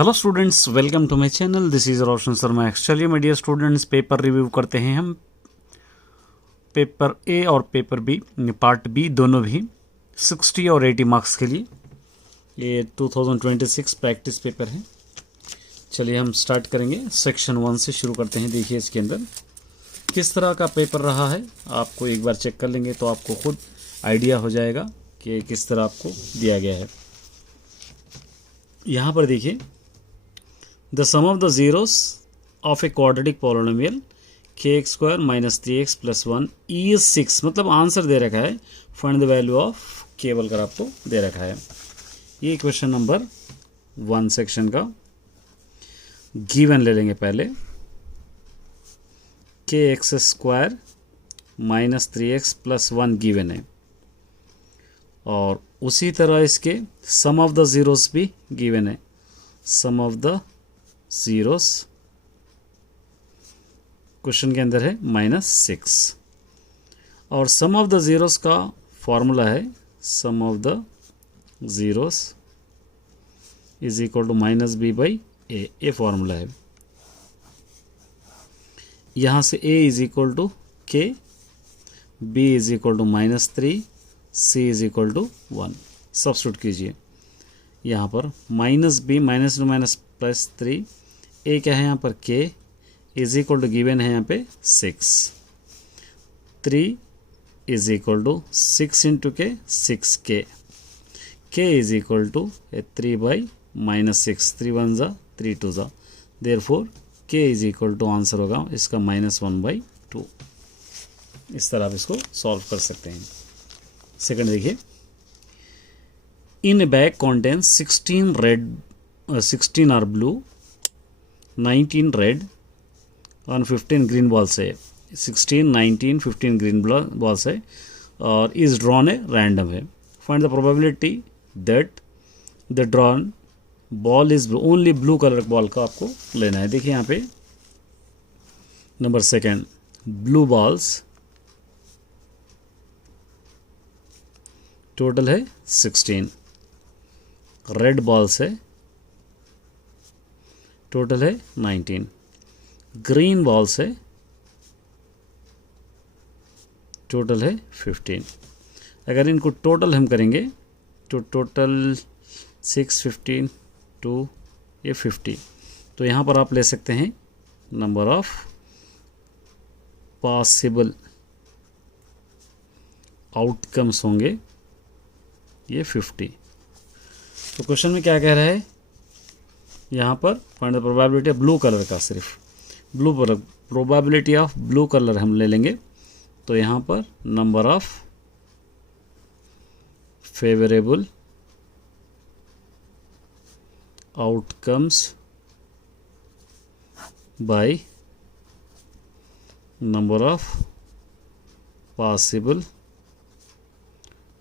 Hello students, welcome to my channel. This is Roshan Sharma. चलिए मेरे dear students, paper review करते हैं हम। पेपर ए और पेपर बी, पार्ट बी दोनों भी 60 और 80 मार्क्स के लिए। ये 2026 प्रैक्टिस पेपर है। चलिए हम स्टार्ट करेंगे। सेक्शन 1 से शुरू करते हैं। देखिए इसके अंदर किस तरह का पेपर रहा है, आपको एक बार चेक कर लेंगे तो आपको खुद आइडिया हो जाएगा कि किस तरह आपको दिया गया है। यहाँ पर देखिए, the sum of the zeros of a quadratic polynomial kx square minus 3x plus 1 is 6, मतलब आंसर दे रखा है। Find the value of k बोलकर आपको दे रखा है। ये क्वेश्चन नंबर 1 सेक्शन का गिवन ले लेंगे। पहले kx square minus 3x plus 1 given है, और उसी तरह इसके सम ऑफ द जीरोस भी गिवन है। Sum of the zeros question के अंदर है -6, और सम ऑफ द जीरोस का फॉर्मूला है sum of the zeros is equal to -b/a। ये फॉर्मूला है। यहाँ से a is equal to k, b is equal to -3, c is equal to 1। Substitute कीजिए। यहाँ पर -b -2 +3, a क्या है यहाँ पर k is equal to given है यहाँ पे 6, 3 इज इक्वल टू 6 इंटू के 6k, k is equal to 3/-6, 3 1 ज़ा 3 2 ज़ा, therefore k is equal to answer होगा इसका -1/2। इस तरह आप इसको सॉल्व कर सकते हैं। सेकंड देखिए, in a bag contains 16 are blue, 19 red और 15 ग्रीन बॉल्स है। 16, 19, 15 ग्रीन बॉल्स है और इज ड्रॉन ए रैंडम है। Find the probability that the drawn ball is only blue colour ball का आपको लेना है। देखिए यहाँ पे number second, blue balls total है 16, रेड बॉल्स है टोटल है 19, ग्रीन बॉल्स है टोटल है 15। अगर इनको टोटल हम करेंगे तो टोटल 6, 15, 2 ये 50। तो यहाँ पर आप ले सकते हैं नंबर ऑफ पॉसिबल आउटकम्स होंगे ये 50। तो क्वेश्चन में क्या कह रहा है यहाँ पर, find the probability of blue colour का, सिर्फ blue colour, probability of blue colour हम ले लेंगे। तो यहाँ पर number of favourable outcomes by number of possible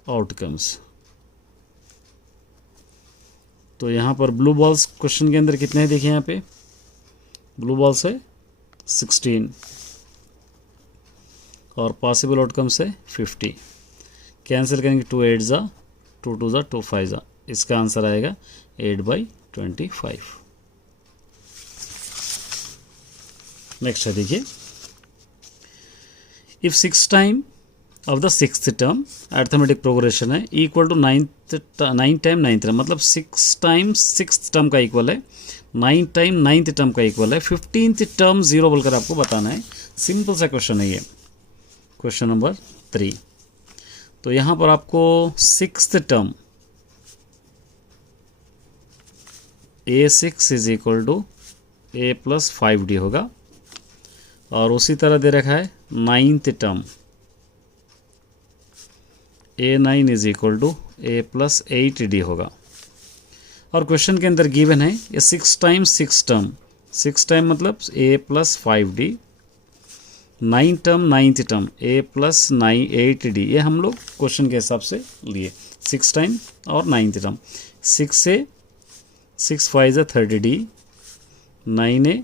outcomes. तो यहाँ पर ब्लू बॉल्स क्वेश्चन के अंदर कितने हैं, देखिए यहाँ पे ब्लू बॉल्स है 16 और पॉसिबल आउटकम्स है 50। कैंसिल करेंगे 2 8 ज़ा 2 2 ज़ा 2 5 ज़ा, इसका आंसर आएगा 8/25। नेक्स्ट है देखिए, if 6 time of the 6th term arithmetic progression है equal to 9 time 9th term, मतलब 6 टाइम 6th टर्म का इक्वल है, 9 टाइम 9th टर्म का इक्वल है, 15th टर्म 0 बोलकर आपको बताना है। सिंपल सा क्वेश्चन है ये, क्वेश्चन नंबर 3। तो यहाँ पर आपको 6th term a6 is equal to a + 5d होगा, और उसी तरह दे रखा है 9th term a9 is equal to a + 8d होगा। और क्वेश्चन के अंदर गिवन है ये 6 टाइम 6 टर्म, 6 टाइम मतलब a + 5d, 9 term 9th term a + 8d। ये हम लोग क्वेश्चन के हिसाब से लिए 6 टाइम और 9th टर्म। 6 से 6 5 ज़ा 30d, 9a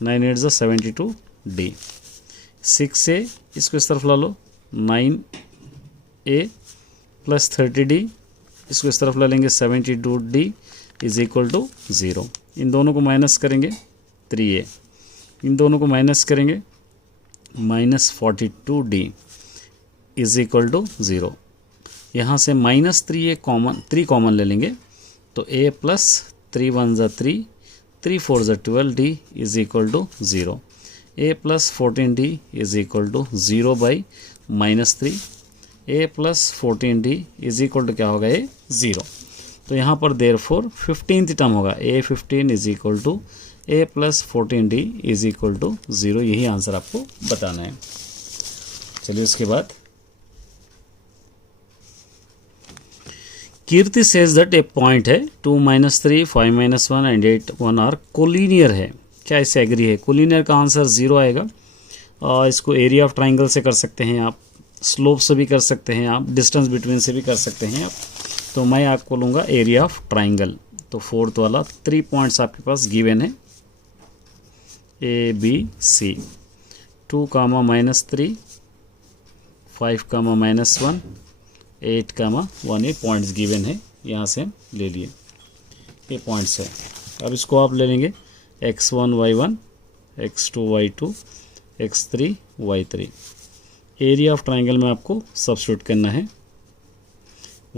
9 8 ज़ा 72d। 6 से इसको इस तरफ ला लो, 9a + 30d, इसको इस तरफ ला लेंगे 72d, इज इक्वल टू 0। इन दोनों को माइनस करेंगे 3a, इन दोनों को माइनस करेंगे -42d इज इक्वल टू 0। यहाँ से -3a कॉमन, 3 कॉमन ले लेंगे तो a प्लस 3 1 ज़ा 3, 3 4 ज़ा 12d is equal to 0। a plus 14d is equal to 0 by -3, a plus 14d is equal to क्या होगा, ये 0। तो यहाँ पर देयरफॉर 15th टर्म होगा a15 is equal to a plus 14d is equal to 0। यही आंसर आपको बताना है। चलिए उसके बाद Kirti says that a point है 2 -3 5 -1 एंड 8 1 आर कोलिनियर है। क्या इससे एग्री है? कोलिनियर का आंसर 0 आएगा। और इसको एरिया ऑफ ट्राइंगल से कर सकते हैं आप, स्लोप से भी कर सकते हैं आप, डिस्टेंस बिटवीन से भी कर सकते हैं आप। तो मैं आपको लूँगा एरिया ऑफ ट्राइंगल। तो 4th वाला 3 पॉइंट्स आपके पास गिवन है A B C, 2, -3 5, -1 8, 1 ये पॉइंट्स गिवन है, यहाँ से ले लिए, ये पॉइंट्स है। अब इसको आप ले लेंगे x1 y1 x2 y2 x3 y3। Area of triangle में आपको सब्स्टिट्यूट करना है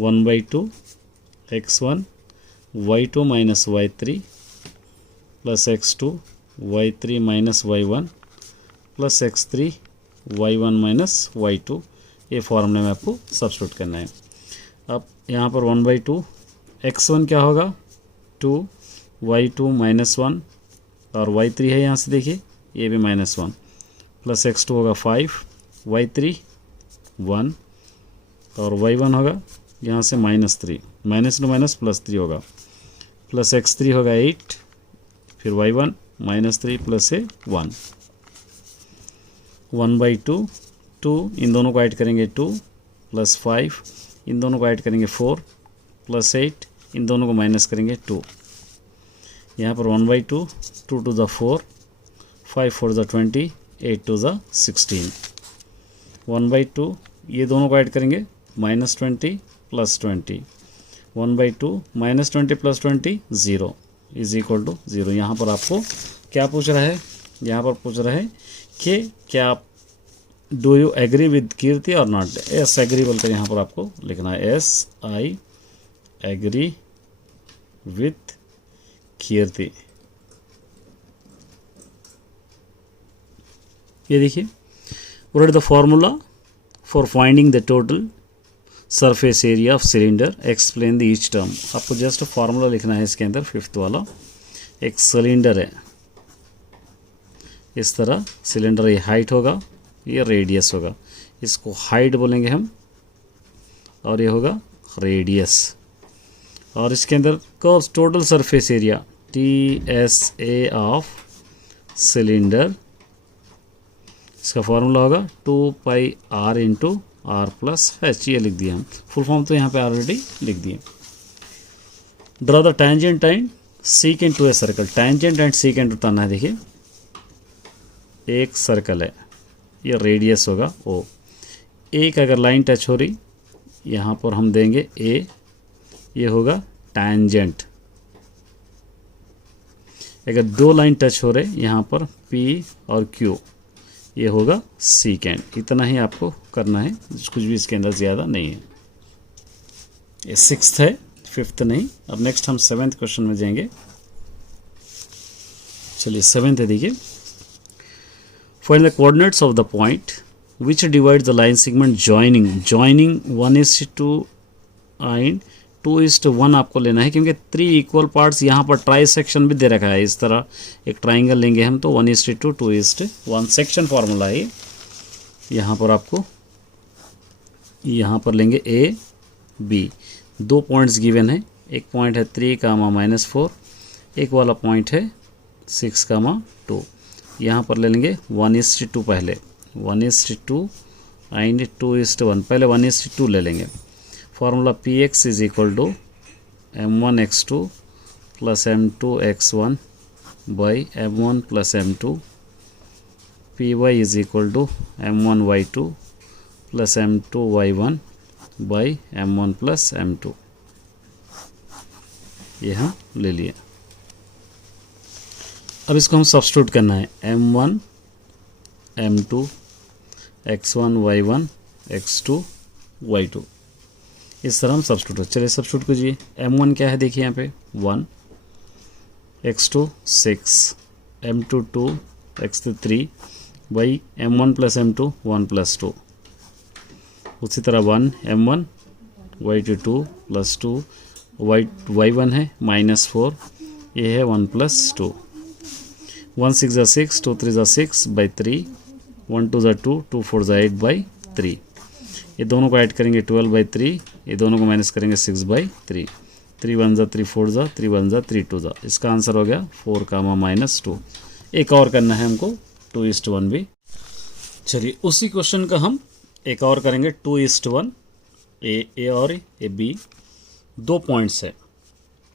1/2 x1 y2 minus y3 plus x2 y3 minus y1 plus x3 y1 minus y2। ये फॉर्मूले में आपको सब्स्टिट्यूट करना है। अब यहाँ पर 1/2 x1 क्या होगा 2, y2 -1 और y3 है, यहाँ से देखिए ये भी -1, प्लस x2 होगा 5, y3 1 और y1 होगा यहाँ से -3, -2 +3 होगा, प्लस x3 होगा 8, फिर y1 -3 प्लस 1, 1/2 2, इन दोनों को ऐड करेंगे 2 प्लस 5, इन दोनों को ऐड करेंगे 4 प्लस 8, इन दोनों को माइनस करेंगे 2। यहाँ पर 1/2 2 to the 4, 5 4 the 20, 8 to the 16, 1/2 ये दोनों को ऐड करेंगे -20 plus 20, 1/2 -20 plus 20 0 is equal to 0। यहाँ पर आपको क्या पूछ रहा है? यहाँ पर पूछ रहा है कि क्या आप डू यू एग्री विद कीर्ति और नॉट। एस एग्री बोलकर यहाँ पर आपको लिखना है SI एग्री विथ कीर्ति। ये देखिए what is the formula for finding the total surface area of cylinder, explain the each term. आपको जस्ट फॉर्मूला लिखना है इसके अंदर। 5th वाला, एक सिलेंडर है, इस तरह सिलेंडर, ये हाइट होगा, ये रेडियस होगा, इसको हाइट बोलेंगे हम और ये होगा रेडियस। और इसके अंदर curve total surface area TSA of cylinder, इसका फॉर्मूला होगा 2πr into R plus H। ये लिख दिया हम, फुल फॉर्म तो यहाँ पे ऑलरेडी लिख दिए। Draw the tangent and secant to a circle. Tangent and secant उतारना है। देखिए एक सर्कल है, ये रेडियस होगा O। एक अगर लाइन टच हो रही, यहाँ पर हम देंगे A, ये होगा टेंजेंट। अगर 2 लाइन टच हो रहे यहाँ पर P और Q, ये होगा सीकेंट। इतना ही आपको करना है, कुछ भी इसके अंदर ज़्यादा नहीं है। ये 6th है, 5th नहीं। अब नेक्स्ट हम 7th क्वेश्चन में जाएंगे। चलिए 7th है, देखिए find the coordinates of the point which divide the line segment joining 1:2 and 2:1 आपको लेना है, क्योंकि 3 इक्वल पार्ट्स यहाँ पर ट्राई सेक्शन भी दे रखा है। इस तरह एक ट्राइंगल लेंगे हम तो 1:2 2:1 सेक्शन फार्मूला है। यहाँ पर आपको यहाँ पर लेंगे A B, 2 पॉइंट्स गिवन है। एक पॉइंट है 3, -4, एक वाला पॉइंट है 6, 2। यहाँ पर ले लेंगे 1:2 पहले, 1:2 एंड 2:1। पहले 1:2 ले लेंगे। Formula Px is equal to m1x2 plus m2x1 by m1 plus m2। Py is equal to m1y2 plus m2y1 by m1 plus m2। ये हम ले लिए। अब इसको हम सब्स्टिट्यूट करना है, m1 m2 x1 y1 x2 y2, इस तरह हम सब्स्टिट्यूट। चलिए सब्स्टिट्यूट कीजिए। m1 क्या है देखिए यहाँ पे 1, x2 6, m2 2, x3 3, y m1 plus m2 1 plus 2, उसी तरह 1 m1 y2 2 प्लस 2, y1 है -4, ये है 1 प्लस 2, 1 6 ज़ा 6, 2 3 ज़ा 6 बाई 3, 1 2 ज़ा 2, 2 4 ज़ा 8 बाई 3, ये दोनों को ऐड करेंगे 12 बाई 3, ये दोनों को माइनस करेंगे 6 बाई 3, 3 1 ज़ा 3 4 ज़ा 3 1 ज़ा 3 2 ज़ा, इसका आंसर हो गया 4 -2। एक और करना है हमको 2:1 भी। चलिए उसी क्वेश्चन का हम एक और करेंगे 2:1, ए और ए बी, दो पॉइंट्स है,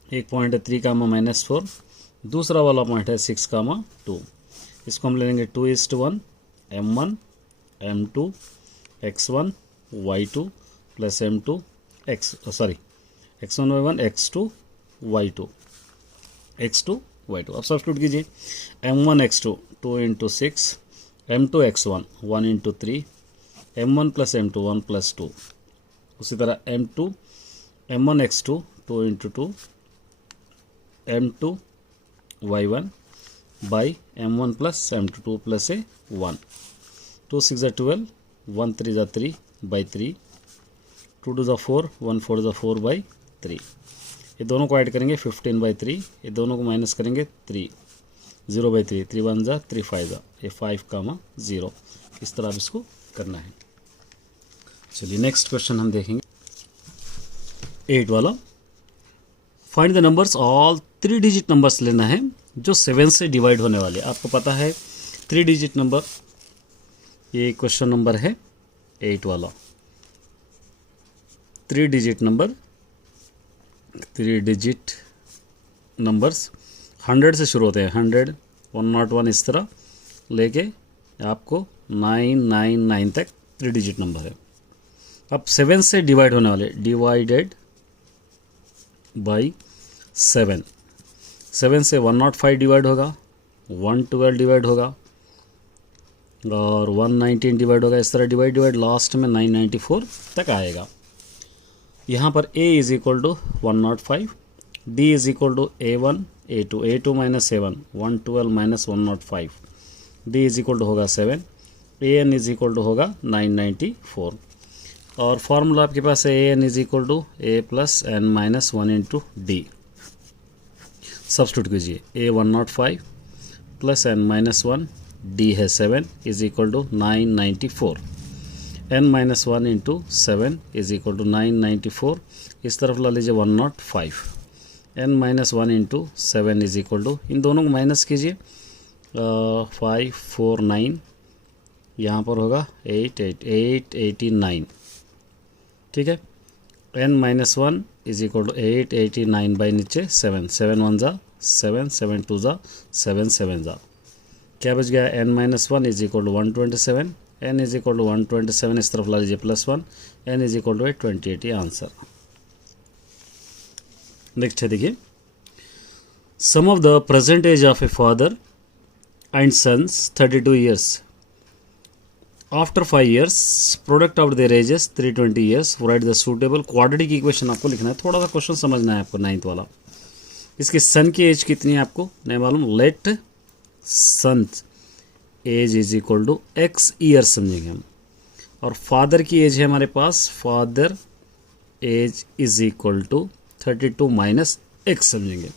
एक पॉइंट है 3 -4, दूसरा वाला पॉइंट है 6 2। इसको हम ले लेंगे 2:1 m1 m2 x1 y2 plus m2 x1 y1 x2 y2 अब सब्स्टिट्यूट कीजिए। m1 x2 2 × 6, m2 x1 1 × 3, m1 plus m2 1 plus 2, उसी तरह m1 x2 2 × 2, m2 y1 by m1 plus m2 2 plus 1, 2 6 ज़ा 12, 1 3 ज़ा 3 बाई 3, 2 2 ज़ा 4, 1 4 ज़ा 4 बाई 3, ये दोनों को ऐड करेंगे 15 बाई 3, ये दोनों को माइनस करेंगे 3, 0 बाई 3, 3 1 ज़ा 3 5 ज़ा, ये 5 0, इस तरह आप इसको करना है। चलिए नेक्स्ट क्वेश्चन हम देखेंगे 8 वाला। Find the numbers, all 3 digit numbers लेना है जो 7 से डिवाइड होने वाले। आपको पता है 3 डिजिट नंबर, ये क्वेश्चन नंबर है 8 वाला। 3 डिजिट नंबर्स 100 से शुरू होते हैं, 100 101 इस तरह लेके आपको 999 तक 3 डिजिट नंबर है। अब 7 से डिवाइड होने वाले, डिवाइडेड बाई 7, 7 से 105 डिवाइड होगा, 112 डिवाइड होगा और 119 डिवाइड होगा, इस तरह डिवाइड लास्ट में 994 तक आएगा। यहाँ पर a is equal to 105, d is equal to a1 a2 minus a1 112 minus 105, d is equal to होगा 7, an इज इक्वल टू होगा 994 और फार्मूला आपके पास है an is equal to a plus n minus 1 into d. Substitute कीजिए, a 105 plus n minus 1, d है 7 is equal to 994, n minus 1 into 7 is equal to 994, इस तरफ ला लीजिए 105, n minus 1 into 7 is equal to, इन दोनों को minus कीजिए 549, यहाँ पर होगा 889, ठीक है। n minus 1 is equal to 889 by नीचे 7, 7 1 ज़ा 7, 7 2 ज़ा 7, 7 ज़ा, क्या बच गया, n minus 1 is equal to 127, n is equal to 127 इस तरफ ला लीजिए +1, n इज इक्वल टू 28, ये आंसर। नेक्स्ट है देखिए, sum of the present age of a father and sons 32 years, after 5 years product of their ages 320 years, write the suitable quadratic equation आपको लिखना है। थोड़ा सा क्वेश्चन समझना है आपको 9th वाला। इसके सन की एज कितनी है आपको नहीं मालूम, let son age is equal to x years समझेंगे हम, और फादर की एज है हमारे पास, father age is equal to 32 minus x समझेंगे।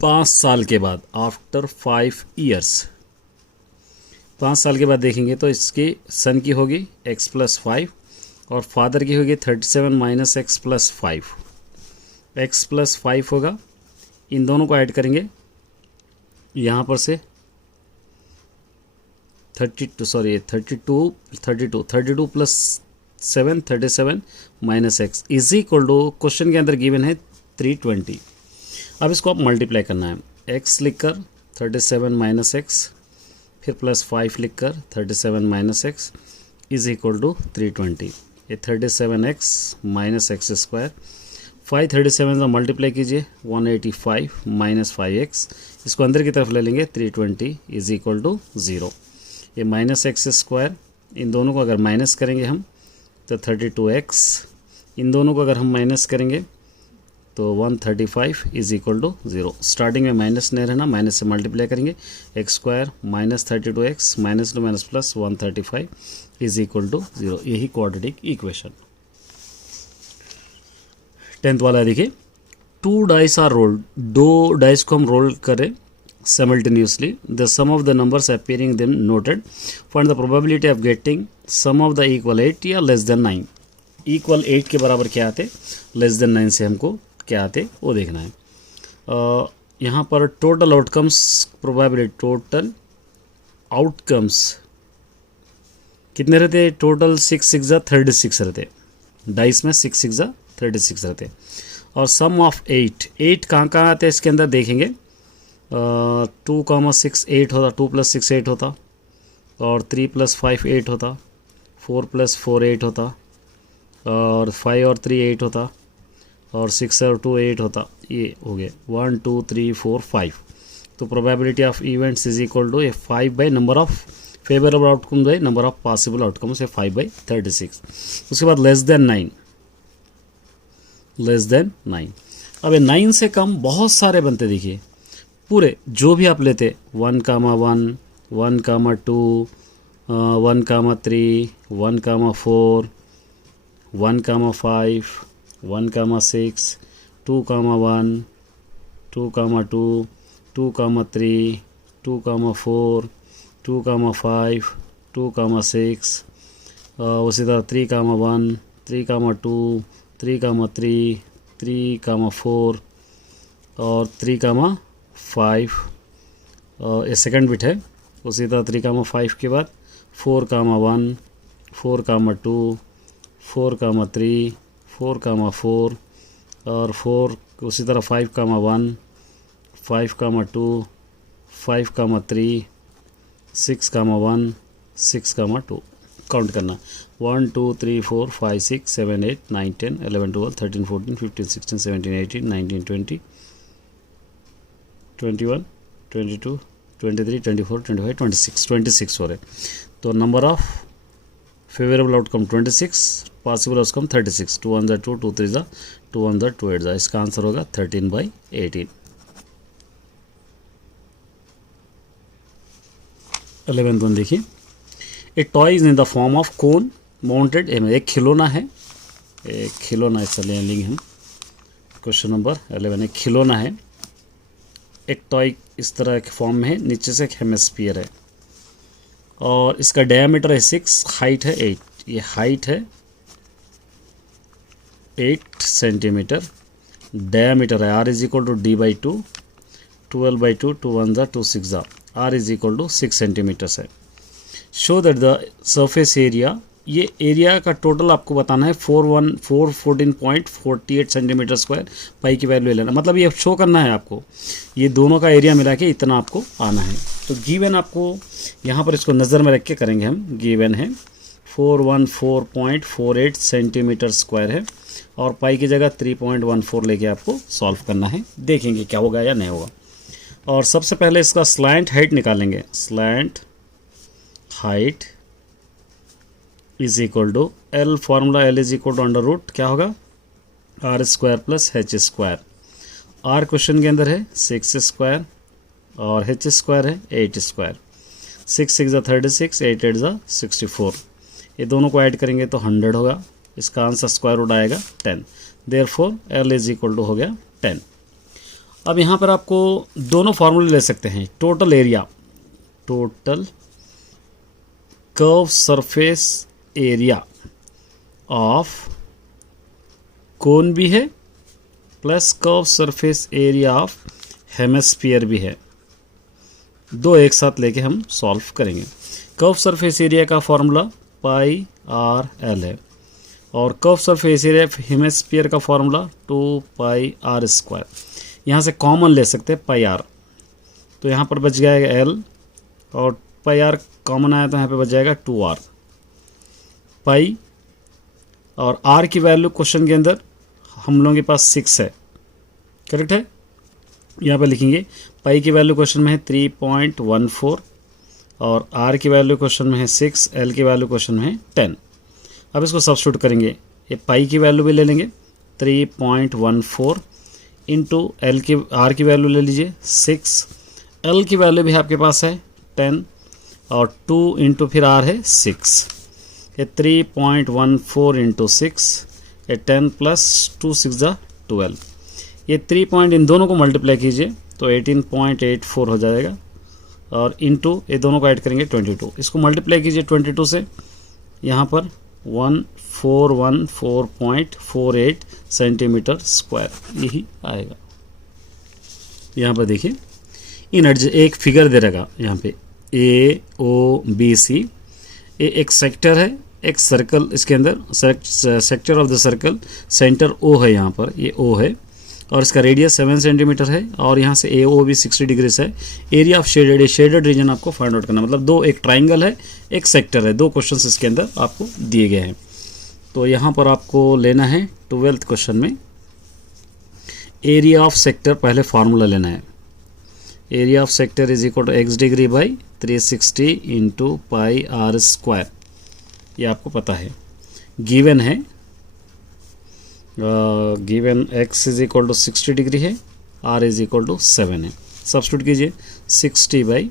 5 साल के बाद, आफ्टर 5 ईयर्स, 5 साल के बाद देखेंगे तो इसकी सन की होगी x प्लस 5 और फादर की होगी 37 minus x plus 5, x plus 5 होगा, इन दोनों को ऐड करेंगे यहाँ पर से 32 plus 7 37 minus x is equal to, question के अंदर गिवन है 320। अब इसको आप मल्टीप्लाई करना है, x लिखकर 37 माइनस x, फिर प्लस 5 लिखकर 37 minus x is equal to 320, ये 37x माइनस x स्क्वायर, 537 से मल्टीप्लाई कीजिए 185 माइनस 5x, इसको अंदर की तरफ ले लेंगे 320 इज इक्वल टू 0। ये माइनस एक्स स्क्वायर, इन दोनों को अगर माइनस करेंगे हम तो 32x, इन दोनों को अगर हम माइनस करेंगे तो 135 इज इक्वल टू 0। स्टार्टिंग में माइनस नहीं रहना, माइनस से मल्टीप्लाई करेंगे, x square minus 32x minus two minus plus 135 is equal to 0। यही क्वाड्रेटिक इक्वेशन। 10th वाला देखिए, 2 डाइस आर रोल्ड, 2 डाइस को हम रोल करें simultaneously, the sum of the numbers appearing them noted, find the probability of getting sum of the equal 8 या less than 9। Equal 8 के बराबर क्या आते, लेस देन 9 से हमको क्या आते वो देखना है। यहाँ पर total outcomes probability, total outcomes कितने रहते, टोटल 6 6 36 रहते, डाइस में 6 6 36 रहते। और सम ऑफ 8 कहाँ कहाँ आते हैं इसके अंदर देखेंगे, 2, 6 8 होता, 2 + 6 8 होता, और 3 + 5 8 होता, 4 + 4 8 होता, और 5 और 3 8 होता, और 6 और 2 8 होता। ये हो गया 1 2 3 4 5। तो probability of events is equal to 5 by number of favourable outcome by number of possible outcomes, 5 by 36। उसके बाद लेस देन 9, लेस देन 9। अब ये 9 से कम बहुत सारे बनते, देखिए पूरे जो भी आप लेते, 1, 1, 1, 2, 1, 3, 1, 4, 1, 5, 1, 6, 2, 1, 2, 2, 2, 3, 2, 4, 2, 5, 2, 6, उसी तरह 3, 1, 3, 2, 3, 3, 3, 4 और 3, 5, ये सेकंड बिट है। उसी तरह 3, 5 के बाद 4, 1, 4, 2, 4, 3, 4, 4 और 4, उसी तरह 5, 1, 5, 2, 5, 3, 6, 1, 6, 2 काउंट करना, 1 2 3 4 5 6 7 8 9 10 11 12 13 14 15 16 17 18 19 20 21 22 23 24 25 26 हो रहे। तो number of favourable outcome 26, possible outcome 36, 2 1 2 2 3 2 1 2 8। इसका आंसर होगा 13/18। 11th वन देखिए, ए toy is in the form of cone mounted, एक खिलौना है, एक खिलौना, इसका ले लेंगे हम। क्वेश्चन नंबर 11, एक खिलौना है, एक टॉय इस तरह के फॉर्म में है, नीचे से एक हेमिस्फीयर है और इसका डायमीटर है 6, हाइट है 8। ये हाइट है 8 सेंटीमीटर, डायमीटर है r = d/2, 12/2, 2 1 2 6 r = 6 सेंटीमीटर है। Show that the surface area, ये एरिया का टोटल आपको बताना है 414.48 सेंटीमीटर स्क्वायर, पाई की वैल्यू लेना, मतलब ये शो करना है आपको, ये दोनों का एरिया मिला के इतना आपको आना है। तो गिवन आपको यहाँ पर इसको नज़र में रख के करेंगे हम। गिवन है 414.48 सेंटीमीटर स्क्वायर है और पाई की जगह 3.14 लेके आपको सॉल्व करना है, देखेंगे क्या होगा या नहीं होगा। और सबसे पहले इसका स्लैंट हाइट निकालेंगे, slant height is equal to L, formula L is equal to under root क्या होगा, r² + h²। r क्वेश्चन के अंदर है 6 स्क्वायर और h² है 8 स्क्वायर, 6 6 36, 8 8 64। ये दोनों को ऐड करेंगे तो 100 होगा, इसका आंसर स्क्वायर रूट आएगा 10। Therefore L is equal to हो गया 10। अब यहाँ पर आपको दोनों फार्मूले ले सकते हैं, total area, total curve surface area of cone भी है plus curve surface area of hemisphere भी है, दो एक साथ लेके हम सॉल्व करेंगे। कर्व सरफेस एरिया का फॉर्मूला πr/l है और curve surface area of hemisphere का फॉर्मूला 2πr²। यहाँ से कॉमन ले सकते हैं πr, तो यहाँ पर बच जाएगा l और πr कॉमन आया तो यहाँ पे बच जाएगा 2r। पाई और r की वैल्यू क्वेश्चन के अंदर हम लोगों के पास 6 है, करेक्ट है। यहाँ पे लिखेंगे पाई की वैल्यू क्वेश्चन में है 3.14 और आर की वैल्यू क्वेश्चन में है 6, एल की वैल्यू क्वेश्चन में है 10। अब इसको सब्स्टिट्यूट करेंगे, ये पाई की वैल्यू भी ले लेंगे 3.14 इंटू एल की आर की वैल्यू ले लीजिए 6, एल की वैल्यू भी आपके पास है 10 और 2 इंटू फिर आर है 6। ये 3.14 इंटू 6 ये 10 प्लस 2 6 12। ये 3 पॉइंट इन दोनों को मल्टीप्लाई कीजिए तो 18.84 हो जाएगा और इंटू ये दोनों को ऐड करेंगे 22। इसको मल्टीप्लाई कीजिए 22 से, यहाँ पर 1414.48 सेंटीमीटर स्क्वायर यही आएगा। यहाँ पर देखिए एक फिगर दे रहेगा यहाँ पे AOBC, ये एक सेक्टर है, एक सर्कल, इसके अंदर sector of the circle centre O है, यहाँ पर ये O है और इसका रेडियस 7 सेंटीमीटर है और यहाँ से AO भी 60 डिग्री है। एरिया ऑफ शेडेड रीजन आपको फाइंड आउट करना, मतलब एक ट्राइंगल है, एक सेक्टर है, 2 क्वेश्चंस इसके अंदर आपको दिए गए हैं। तो यहाँ पर आपको लेना है 12th क्वेश्चन में एरिया ऑफ सेक्टर, पहले फार्मूला लेना है। Area of sector is equal to x degree by 360 into pi r square, ये आपको पता है। गिवन है given x is equal to 60 degree है, r इज इक्वल टू 7 है। सब्स्टिट्यूट कीजिए 60 बाई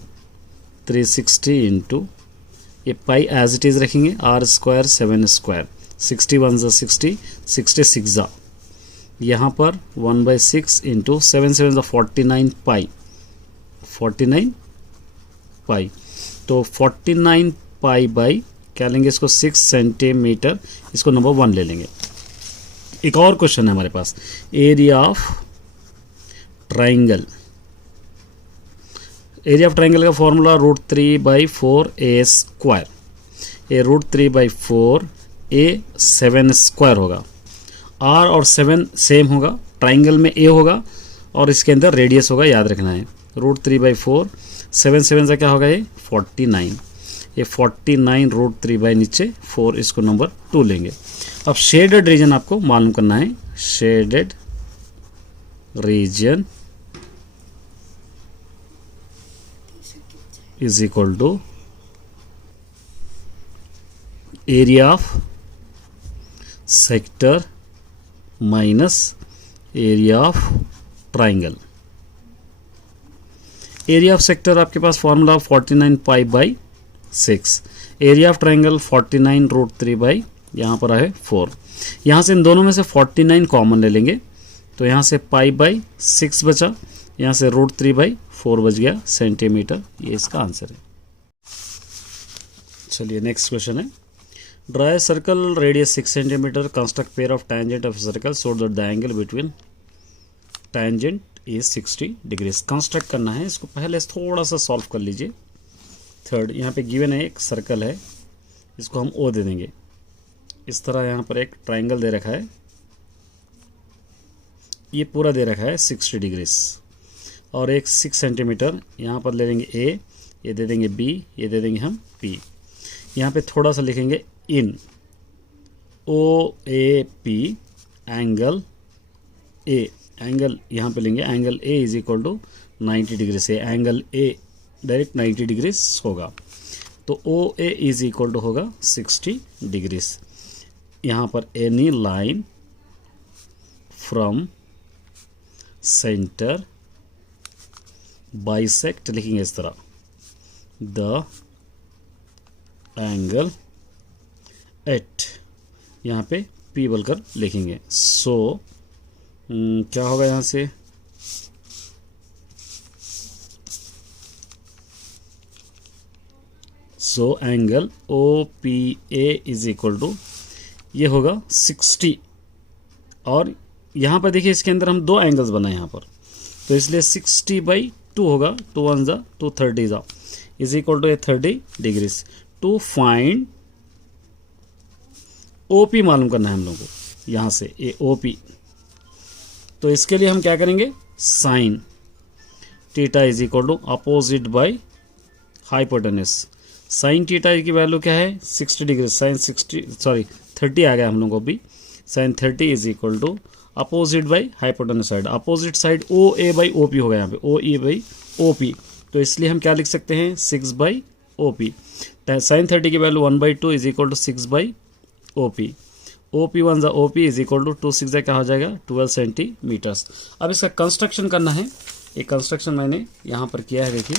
360 इंटू ये पाई एज इट इज़ रखेंगे, r स्क्वायर 7 स्क्वायर, 61 ज़ा 60, 66 ज़ा यहाँ पर 1/6 इंटू 7 7 ज़ा 49 पाई, 49 पाई, तो 49 पाई बाई क्या लेंगे इसको 6 सेंटीमीटर, इसको नंबर 1 ले लेंगे। एक और क्वेश्चन है हमारे पास, area of triangle. Area of triangle का फॉर्मूला √3/4a स्क्वायर, ये √3/4 a 7 स्क्वायर होगा। r और 7 सेम होगा, ट्राइंगल में a होगा और इसके अंदर रेडियस होगा, याद रखना है। √3/4 7 7 से क्या होगा ये 49, ये 49 √3 नीचे 4, इसको नंबर 2 लेंगे। अब शेडेड रीजन आपको मालूम करना है, shaded region is equal to area of sector minus area of triangle. Area of sector आपके पास formula 49 pi by 6, area of triangle 49 √3 यहाँ पर है 4। यहाँ से इन दोनों में से 49 कॉमन ले लेंगे तो यहाँ से पाई बाई 6 बचा, यहाँ से √3/4 बच गया सेंटीमीटर, ये इसका आंसर है। चलिए नेक्स्ट क्वेश्चन है, draw a circle radius 6 centimetre, construct pair of tangent of circle so that the angle between tangent is 60 degrees. Construct करना है, इसको पहले थोड़ा सा सॉल्व कर लीजिए। थर्ड, यहाँ पे गिवन है एक सर्कल है, इसको हम O दे देंगे। इस तरह यहाँ पर एक ट्राइंगल दे रखा है, ये पूरा दे रखा है 60 डिग्रीज और एक 6 सेंटीमीटर यहाँ पर ले लेंगे A, ये दे देंगे B, ये दे देंगे हम P। यहाँ पे थोड़ा सा लिखेंगे in OAP angle A, angle यहाँ पे लेंगे angle A is equal to 90 degree से, एंगल A डायरेक्ट 90 डिग्रीज होगा तो OA इज इक्वल टू होगा 60 डिग्रीज। यहाँ पर any line from centre bisect लिखेंगे इस तरह द एंगल एट, यहाँ पे P बोलकर लिखेंगे। सो क्या होगा यहाँ से so angle OPA is equal to ये होगा 60 और यहाँ पर देखिए इसके अंदर हम 2 एंगल्स बनाए यहाँ पर, तो इसलिए 60/2 होगा, 2 1 जा 2 30 जा is equal to 30 degrees. To find OP मालूम करना है हम लोगों को, यहाँ से ये OP, तो इसके लिए हम क्या करेंगे, sine theta is equal to opposite by hypotenuse. Sine theta की वैल्यू क्या है 60 डिग्री, साइन 30 आ गया हम लोगों को भी, sine 30 is equal to opposite by hypotenuse side, opposite side O A by O P होगा यहाँ पे, ओ ए बाई ओ पी, तो इसलिए हम क्या लिख सकते हैं 6 बाई ओ पी। साइन 30 की value 1/2 is equal to 6 by O P, O P one जा O P is equal to 2 6 क्या हो जाएगा 12 सेंटीमीटर्स। अब इसका कंस्ट्रक्शन करना है, ये कंस्ट्रक्शन मैंने यहाँ पर किया है, देखिए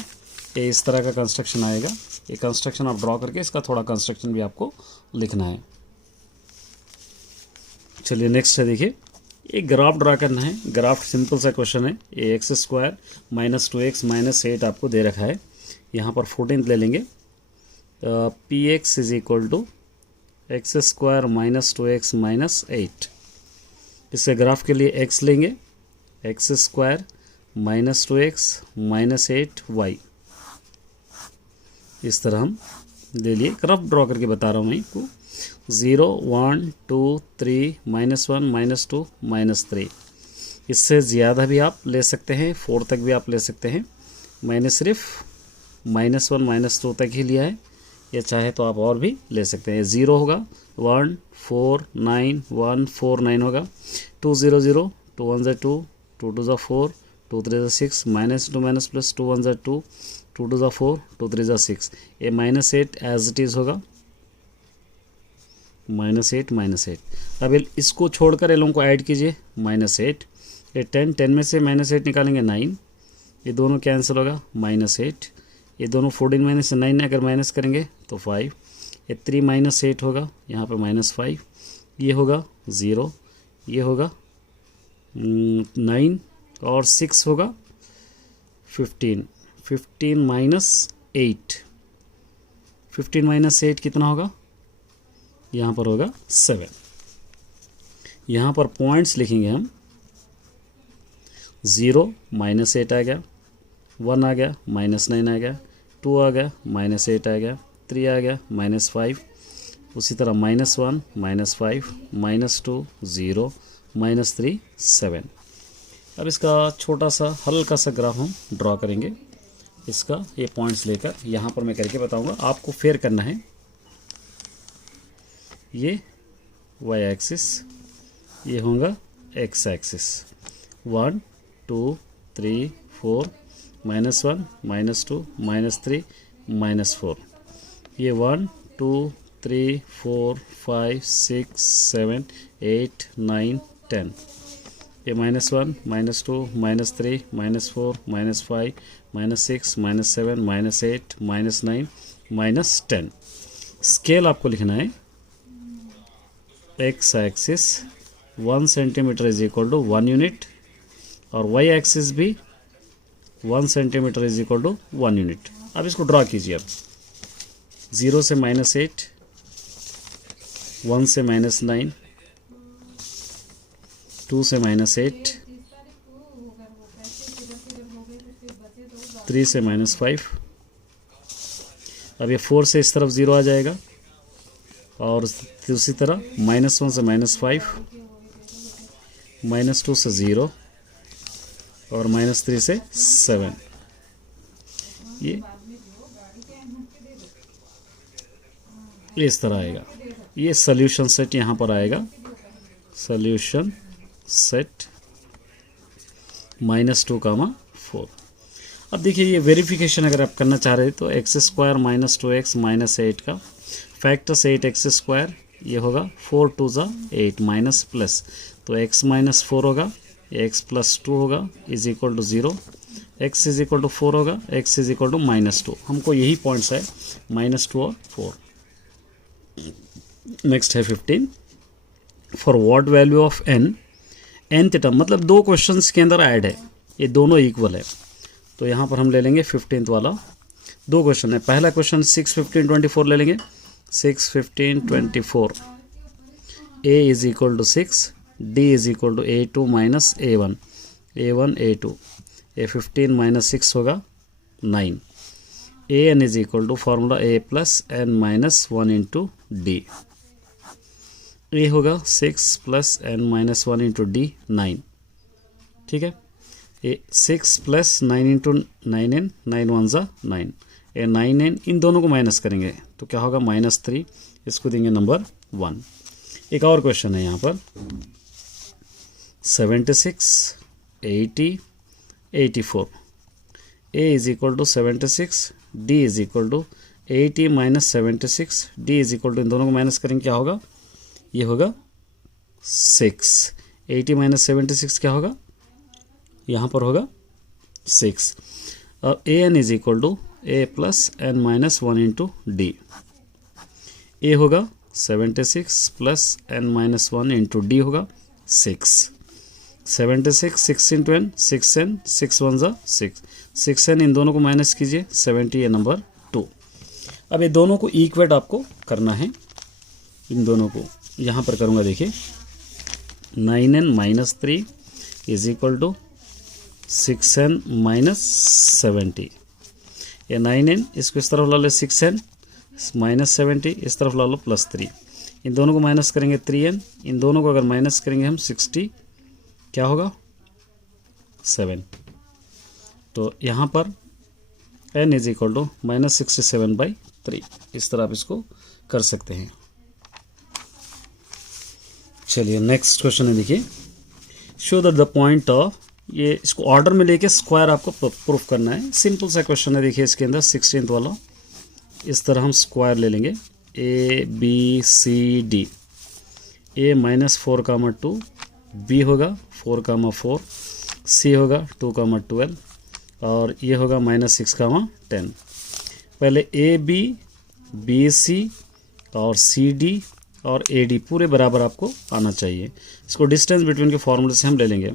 ये इस तरह का कंस्ट्रक्शन आएगा। ये कंस्ट्रक्शन आप ड्रॉ करके इसका थोड़ा कंस्ट्रक्शन भी आपको लिखना है। चलिए नेक्स्ट है, देखिए एक ग्राफ ड्रा करना है। ग्राफ सिंपल सा क्वेश्चन है, ये x square minus 2x minus 8 आपको दे रखा है। यहाँ पर 14 ले लेंगे, p x is equal to x square minus 2x minus 8। इससे ग्राफ के लिए x लेंगे, x square minus 2x minus 8y, इस तरह हम ले लिए। ग्राफ ड्रॉ करके बता रहा हूँ मैं आपको, 0 1 2 3 -1 -2 -3। इससे ज़्यादा भी आप ले सकते हैं, 4 तक भी आप ले सकते हैं। मैंने सिर्फ -1 -2 तक ही लिया है, या चाहे तो आप और भी ले सकते हैं। 0 होगा 1 4 9 1 4 9 होगा, 2 0 0 2 1 2 2 2 4 2 3 6 -2 माइनस प्लस 2 1 2 2 2 4 2 3 6। ये -8 एज इट इज़ होगा, -8 -8। अब इसको छोड़कर इन लोगों को ऐड कीजिए, -8 ये 10 10 में से -8 निकालेंगे 9, ये दोनों कैंसिल होगा -8। ये दोनों 14 में से 9 अगर माइनस करेंगे तो 5, ये 3 -8 होगा, यहाँ पे -5, ये होगा 0, ये होगा 9 और 6 होगा 15 -8, 15 -8 कितना होगा, यहाँ पर होगा 7। यहाँ पर पॉइंट्स लिखेंगे हम, 0 -8 आ गया, 1 आ गया, -9 आ गया, 2 आ गया, -8 आ गया, 3 आ गया, -5, उसी तरह -1 -5 -2 0 -3 7। अब इसका छोटा सा हल्का सा ग्राफ हम ड्रॉ करेंगे, इसका ये पॉइंट्स लेकर यहाँ पर मैं करके बताऊँगा, आपको फेयर करना है। ये y एक्सिस, ये होगा x एक्सिस, 1 2 3 4 -1 -2 -3 -4, ये 1 2 3 4 5 6 7 8 9 10, ये -1 -2 -3 -4 -5 -6 -7 -8 -9 -10। स्केल आपको लिखना है, x axis 1 centimetre is equal to 1 unit, और y एक्सिस भी 1 centimetre is equal to 1 unit. अब इसको ड्रॉ कीजिए। अब 0 से -8, 1 से -9, 2 से -8, 3 से -5। अब ये 4 से इस तरफ 0 आ जाएगा, और दूसरी तरह -1 से -5, -2 से 0, और -3 से 7। ये इस तरह आएगा। ये सॉल्यूशन सेट यहाँ पर आएगा, सॉल्यूशन सेट -2, 4। अब देखिए ये वेरिफिकेशन अगर आप करना चाह रहे हैं तो x स्क्वायर -2x -8 का फैक्टर्स 8x स्क्वायर, ये होगा 4 2 ज़ा 8 माइनस प्लस, तो x -4 होगा, x +2 होगा is equal to 0, x is equal to 4 होगा, x इज इक्वल टू -2। हमको यही पॉइंट्स है, -2 और 4। नेक्स्ट है 15, for what value of n theta, मतलब दो क्वेश्चंस के अंदर ऐड है, ये दोनों इक्वल है, तो यहाँ पर हम ले लेंगे 15th वाला। दो क्वेश्चन है, पहला क्वेश्चन 6 15 24 ले लेंगे, 6 15 24, a is equal to 6, d is equal to a2 minus a1, a1 a2, a15 minus 6 होगा 9, an is equal to formula a plus n minus 1 into d, a होगा 6 plus n minus 1 into d 9, ठीक है। ये 6 plus 9 into 9n, 9 1 ज़ा 9, ये 9n, इन दोनों को minus करेंगे तो क्या होगा -3, इसको देंगे नंबर 1। एक और क्वेश्चन है यहाँ पर 76, 80, 84. A is equal to 76, D is equal to 80 minus 76, D is equal to, इन दोनों को माइनस करेंगे क्या होगा, ये होगा 6. 80 माइनस 76 क्या होगा, यहाँ पर होगा 6. और an is equal to a plus n minus 1 into d. A होगा 76 plus n minus 1 into d होगा 6. 76, 6 इंटू एन, 6 एन, 6 1 ज़ा 6, 6 एन, इन दोनों को माइनस कीजिए, 70 है नंबर 2. अब ये दोनों को इक्वेट आपको करना है, इन दोनों को यहाँ पर करूँगा. देखिए 9n minus 3 is equal to 6n minus 70. ये 9n, इसको इस तरफ ला लो 6n माइनस 70, इस तरफ ला लो प्लस 3. इन दोनों को माइनस करेंगे 3n, इन दोनों को अगर माइनस करेंगे हम 60, क्या होगा 7. तो यहाँ पर n is equal to minus 67/3. इस तरह आप इसको कर सकते हैं. चलिए नेक्स्ट क्वेश्चन है. देखिए show that the point of, ये इसको ऑर्डर में लेके स्क्वायर आपको प्रूफ करना है. सिंपल सा क्वेश्चन है. देखिए इसके अंदर 16th वाला, इस तरह हम स्क्वायर ले लेंगे. A b c d. A minus 4, 2, b होगा 4, 4, सी होगा 2, 12, और ये होगा माइनस 6, 10. पहले ए बी, बी सी और सी डी और ए डी पूरे बराबर आपको आना चाहिए. इसको डिस्टेंस बिटवीन के फॉर्मूले से हम ले लेंगे.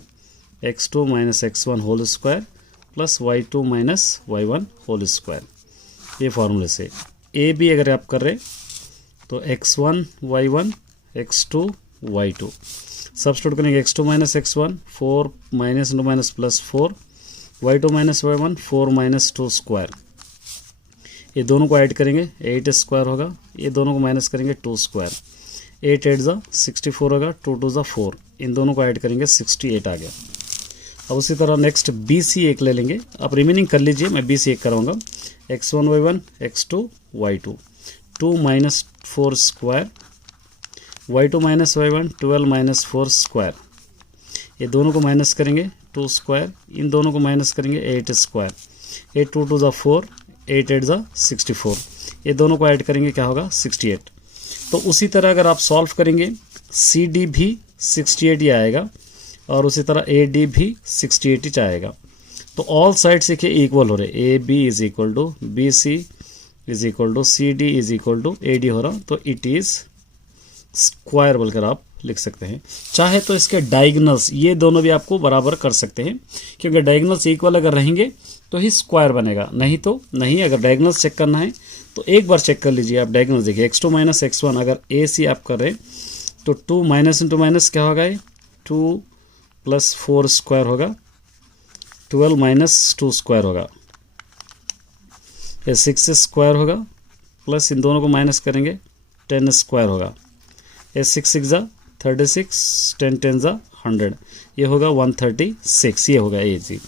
x2 minus x1 whole square plus y2 minus y1 whole square. ये फार्मूले से ए बी अगर आप कर रहे तो x1 y1 x2 y2 substitute करेंगे. x2 minus x1 4 minus into minus plus 4, y2 minus y1 4 minus 2 square. ये दोनों को ऐड करेंगे 8 स्क्वायर होगा. ये दोनों को माइनस करेंगे 2 स्क्वायर. 8 8 ज़ा 64 होगा, 2 2 ज़ा 4. इन दोनों को ऐड करेंगे 68 आ गया. अब उसी तरह नेक्स्ट बी सी एक ले लेंगे. आप रिमेनिंग कर लीजिए, मैं बी सी एक कराऊंगा. x1 y1 x2 y2 2 minus 4 square, y2 minus y1 12 minus 4 square. ये दोनों को माइनस करेंगे 2 स्क्वायर. इन दोनों को माइनस करेंगे 8 स्क्वायर. 8 2 2 ज़ा 4, 8 8 ज़ा 64. ये दोनों को ऐड करेंगे क्या होगा 68. तो उसी तरह अगर आप सॉल्व करेंगे सी डी भी 68 ही आएगा और उसी तरह ए डी भी 68 ही आएगा. तो ऑल साइड्स देखिए इक्वल हो रहे. A b is equal to b c is equal to c d is equal to a d हो रहा. तो इट इज़ स्क्वायर बोलकर आप लिख सकते हैं. चाहे तो इसके डायगोनल्स ये दोनों भी आपको बराबर कर सकते हैं, क्योंकि डायगोनल्स इक्वल अगर रहेंगे तो ही स्क्वायर बनेगा, नहीं तो नहीं. अगर डायगोनल्स चेक करना है तो एक बार चेक कर लीजिए आप. डायगोनल्स देखिए x2 माइनस x1 अगर ए सी आप कर रहे हैं तो 2 माइनस इंटू माइनस क्या होगा, ये 2 प्लस 4 स्क्वायर होगा, 12 माइनस 2 स्क्वायर होगा, ये 6 स्क्वायर होगा, प्लस इन दोनों को माइनस करेंगे 10 स्क्वायर होगा. ये 6 6 ज़ा 36, 10 10 ज़ा 100, ये होगा 136. ये होगा ए जी.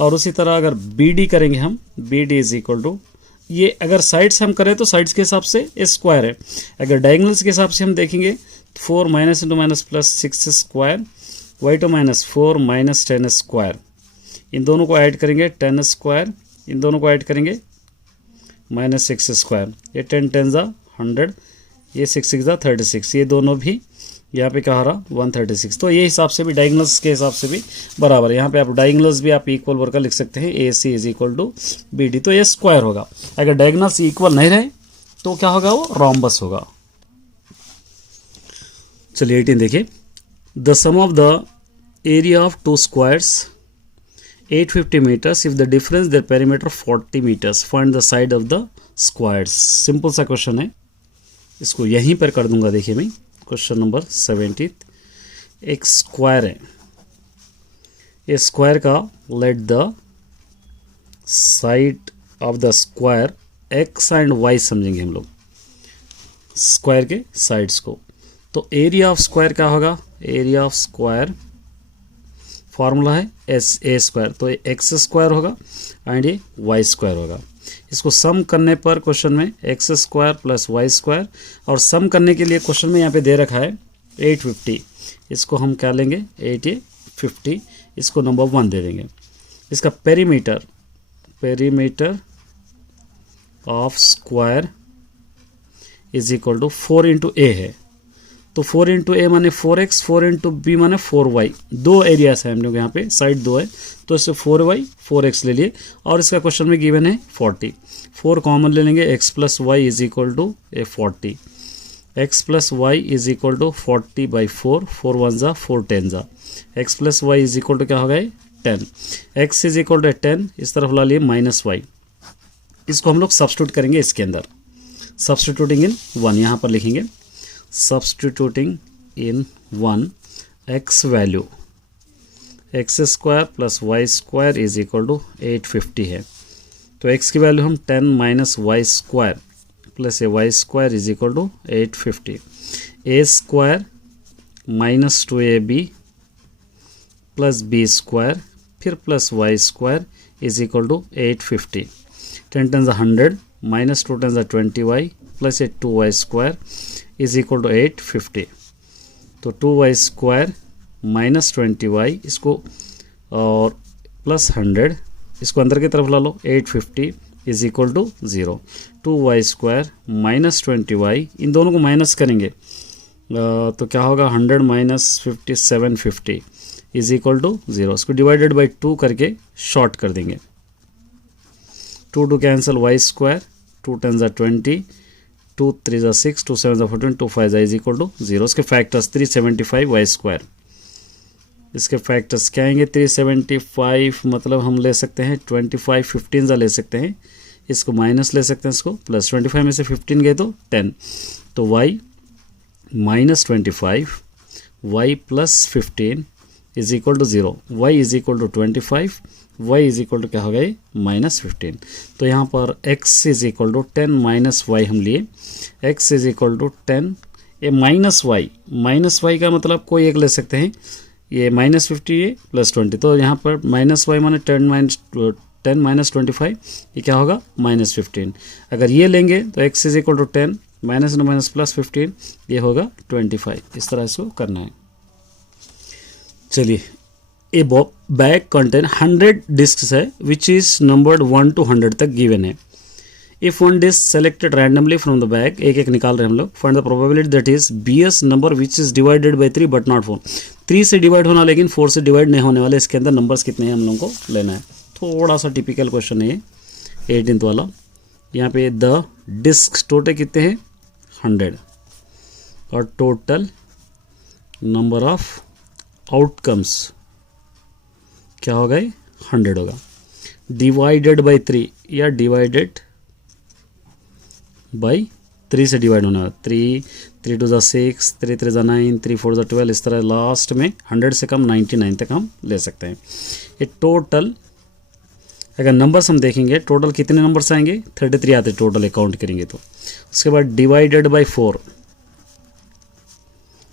और उसी तरह अगर बी डी करेंगे हम, b d is equal to, ये अगर साइड्स हम करें तो साइड्स के हिसाब से स्क्वायर है. अगर डायगोनल्स के हिसाब से हम देखेंगे 4 minus into minus plus 6 square, y2 minus 4 minus 10 square. इन दोनों को ऐड करेंगे 10 स्क्वायर, इन दोनों को ऐड करेंगे माइनस 6 स्क्वायर. ये 10 10 ज़ा 100, ये 6 6 ज़ा 36. ये दोनों भी यहाँ पे क्या हो रहा 136. तो ये हिसाब से भी डायगोनल्स के हिसाब से भी बराबर. यहाँ पे आप डायगोनल्स भी आप इक्वल वर्कर लिख सकते हैं. A C is equal to B D. तो ये स्क्वायर होगा. अगर डायगोनल्स इक्वल नहीं रहे तो क्या होगा, वो रोम्बस होगा. चलिए 18 देखिए. The sum of the area of 2 squares 850 meters if the difference their perimeter 40 meters. Find the side of the squares. Simple सा क्वेश्चन है, इसको यहीं पर कर दूंगा. देखिए मैं क्वेश्चन नंबर 70. एक स्क्वायर है, ये स्क्वायर का let the side of the square x and y समझेंगे हम लोग स्क्वायर के साइड्स को. तो एरिया ऑफ स्क्वायर क्या होगा, एरिया ऑफ स्क्वायर फार्मूला है एस ए स्क्वायर. तो ये एक्स स्क्वायर होगा एंड ये वाई स्क्वायर होगा. इसको सम करने पर क्वेश्चन में x square plus y square, और सम करने के लिए क्वेश्चन में यहाँ पे दे रखा है 850. इसको हम क्या लेंगे 8 50, इसको नंबर 1 दे देंगे। इसका perimeter of square is equal to 4 into a है, तो 4 इंटू ए माने 4x, 4 इंटू बी माने 4y। दो एरियाज है हम लोग यहाँ पे, साइड दो है, तो इससे 4y 4x ले लिए। और इसका क्वेश्चन में गिवन है 40, 4 कॉमन ले लेंगे, x plus y is equal to 40, x plus y is equal to 40 by 4, 4 1 जा 4 10 जा, x plus y is equal to क्या हो गया 10, x इज इक्वल टू 10, इस तरफ ला लिए माइनस वाई। इसको हम लोग सब्स्टिट्यूट करेंगे इसके अंदर, सब्स्टिट्यूटिंग इन 1 यहाँ पर लिखेंगे, substituting in 1 x value x square plus y square is equal to 850 है, तो x की वैल्यू हम 10 minus y square plus a y square is equal to 850, a square minus 2ab plus b square फिर plus y square is equal to 850, 10 10 100 minus 2 10 20y plus a 2y square is equal to 850, तो 2y square minus 20y इसको और plus 100 इसको अंदर की तरफ ला लो, 850 is equal to 0, 2y square minus 20y इन दोनों को माइनस करेंगे तो क्या होगा 100 माइनस 50 750 इज इक्वल टू 0, इसको डिवाइडेड बाई 2 करके शॉर्ट कर देंगे, 2 2 कैंसिल वाई स्क्वायर 2 10 जा 20, 2 3 जा 6, 2 7 जा 14, 2 5 जा इज इक्वल टू 0, इसके फैक्टर्स 375 वाई स्क्वायर, इसके फैक्टर्स क्या आएंगे 375 मतलब हम ले सकते हैं 25 15 जा ले सकते हैं, इसको माइनस ले सकते हैं, इसको प्लस 25 में से 15 गए तो 10, तो y minus 25 y plus 15 is equal to 0, y is equal to 25, y is equal to क्या हो गया माइनस 15, तो यहाँ पर x is equal to 10 minus y हम लिए, x इज इक्वल टू 10 ए माइनस वाई का मतलब कोई एक ले सकते हैं, ये माइनस 50 ये प्लस 20, तो यहाँ पर माइनस वाई माने 10 माइनस 25 ये क्या होगा माइनस 15, अगर ये लेंगे तो x is equal to 10 minus minus plus 15 ये होगा 25, इस तरह इसको करना है। चलिए ए बैग कंटेन 100 डिस्क्स है विच इज नंबर्ड 1 to 100 तक गिवन है, if one disc selected randomly from the bag, एक एक निकाल रहे हैं हम लोग, find the probability that is BS number which is divided by 3 but not 4, 3 से डिवाइड होना लेकिन 4 से डिवाइड नहीं होने वाले, इसके अंदर नंबर्स कितने हैं हम लोगों को लेना है। थोड़ा सा टिपिकल क्वेश्चन है ये 18th वाला, यहाँ पे द डिस्क टोटल कितने हैं 100 और टोटल नंबर ऑफ आउटकम्स क्या हो गए 100 होगा, डिवाइडेड बाई 3 या डिवाइडेड बाई 3 से डिवाइड होना है, 3 2 जा 6, 3 3 जा 9, 3 4 जा 12, इस तरह लास्ट में 100 से कम 99 तक हम ले सकते हैं। ये टोटल अगर नंबर्स हम देखेंगे टोटल कितने नंबर्स आएंगे 33 आते टोटल अकाउंट करेंगे तो, उसके बाद डिवाइडेड बाई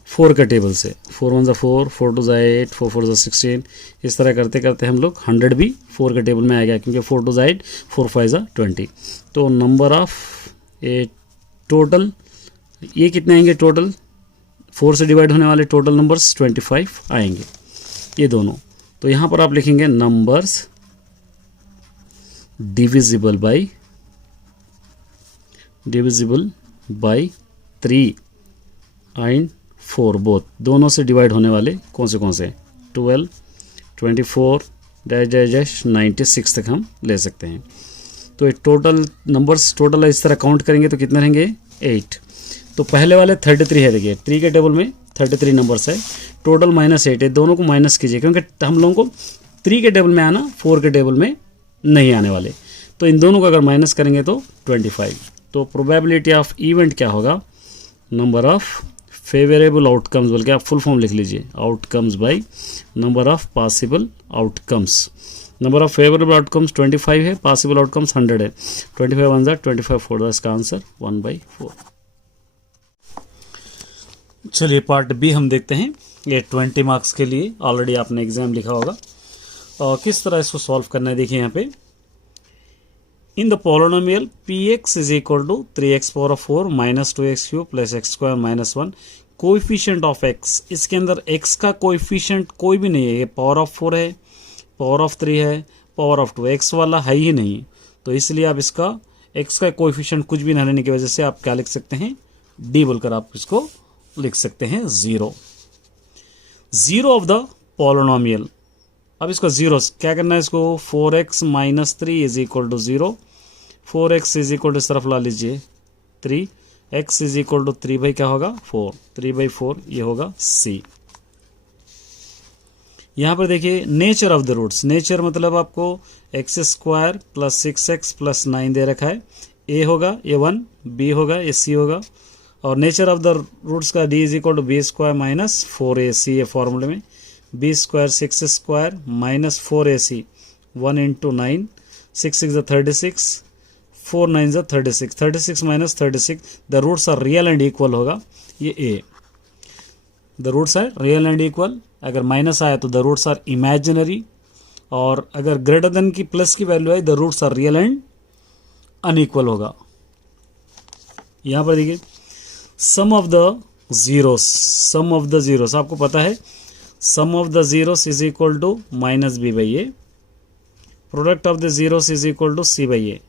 4 का टेबल से 4 1 जा 4, 4 2 जा 8, 4 4 जा 16, इस तरह करते करते हम लोग 100 भी 4 के टेबल में आ गया क्योंकि 4 2 जा 8, 4 5 जा 20, तो नंबर ऑफ ए टोटल ये कितने आएंगे टोटल 4 से डिवाइड होने वाले टोटल नंबर्स 25 आएंगे ये दोनों, तो यहाँ पर आप लिखेंगे numbers divisible by 3 and 4 both, दोनों से डिवाइड होने वाले कौन से 12 24 96 तक हम ले सकते हैं। तो ये टोटल नंबर्स टोटल इस तरह काउंट करेंगे तो कितने रहेंगे 8, तो पहले वाले 33 है, देखिए 3 के टेबल में 33 नंबर्स है, टोटल -8 है, दोनों को माइनस कीजिए क्योंकि हम लोगों को 3 के टेबल में आना 4 के टेबल में नहीं आने वाले, तो इन दोनों को अगर माइनस करेंगे तो 25, तो प्रोबेबिलिटी ऑफ इवेंट क्या होगा नंबर ऑफ फेवरेबल आउटकम्स, बल्कि आप फुल फॉर्म लिख लीजिए outcomes by number of possible outcomes, number of favourable outcomes 25 है, पॉसिबल आउटकम्स 100 है, 25 1 जा 25 4 इसका आंसर 1/4। चलिए पार्ट बी हम देखते हैं, ये 20 मार्क्स के लिए ऑलरेडी आपने एग्जाम लिखा होगा और किस तरह इसको सॉल्व करना है। देखिए यहाँ पे in the polynomial px is equal to 3x power 4 minus 2x cube plus x square minus 1 coefficient of x, इसके अंदर x का कोएफिशिएंट कोई भी नहीं है, ये पावर ऑफ 4 है, पावर ऑफ 3 है, पावर ऑफ 2, x वाला है ही नहीं, तो इसलिए आप इसका x का कोएफिशिएंट कुछ भी न रहने की वजह से आप क्या लिख सकते हैं, d बोलकर आप इसको लिख सकते हैं 0। जीरो ऑफ द पॉलिनोमियल, अब इसका जीरो क्या करना है, इसको 4x minus 3 is equal to 0, 4x is equal to इस तरफ ला लीजिए 3, x is equal to 3 by क्या होगा 4, 3/4 ये होगा c। यहाँ पर देखिए nature of the roots, nature मतलब आपको x² प्लस 6x प्लस 9 दे रखा है, a होगा ये 1, b होगा ये c होगा, और नेचर ऑफ द रूट्स का d is equal to b² minus 4ac है फॉर्मूले में, b² 6² minus 4ac 1 into 9, 6 6 36, 4 9 36, 36 minus 36, the roots are real and equal होगा ये a, the roots are real and equal, अगर माइनस आया तो द रूट्स आर इमेजिनरी, और अगर ग्रेटर देन की प्लस की वैल्यू आई the roots are real and unequal होगा। यहाँ पर देखिए sum of the zeros, sum of the zeros आपको पता है, sum of the zeros is equal to minus b by a, product of the zeros is equal to c by a.